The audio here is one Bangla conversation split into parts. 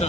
আচ্ছা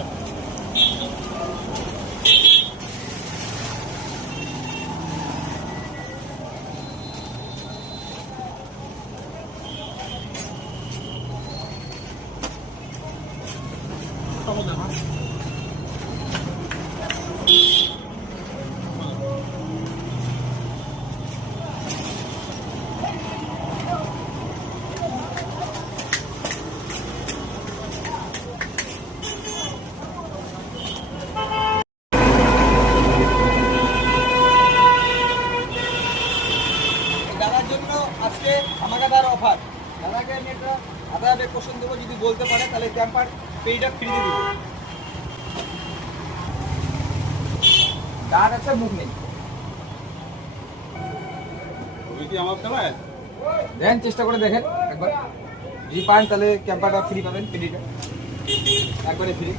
দাদার জন্য আজকে ধামাকাদার অফার। দাদাকে আমি একটা আদার কোশ্চেন দেবো, যদি বলতে পারে তাহলে টেম্পার পেইটা ফ্রিতে দিব। দাঁত আছে, মুখ নেই। দেখেন, চেষ্টা করে দেখেন একবার, যদি পান তাহলে ক্যাম্পারটা ফ্রি পাবেন, পেডিটা একবারে ফ্রি।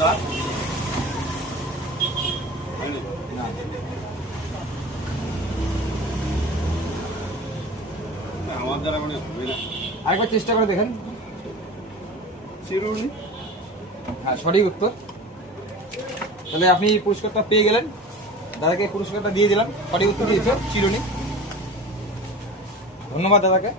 দাঁত না, আমার দ্বারা মানে হবে না। আরেকবার চেষ্টা করে দেখেন। চিরুনি, হ্যাঁ সঠিক উত্তর। তাহলে আপনি পুরস্কারটা পেয়ে গেলেন, দাদাকে পুরস্কারটা দিয়ে দিলাম, সঠিক উত্তর দিয়েছে চিরুনি। ধন্যবাদ দাদাকে।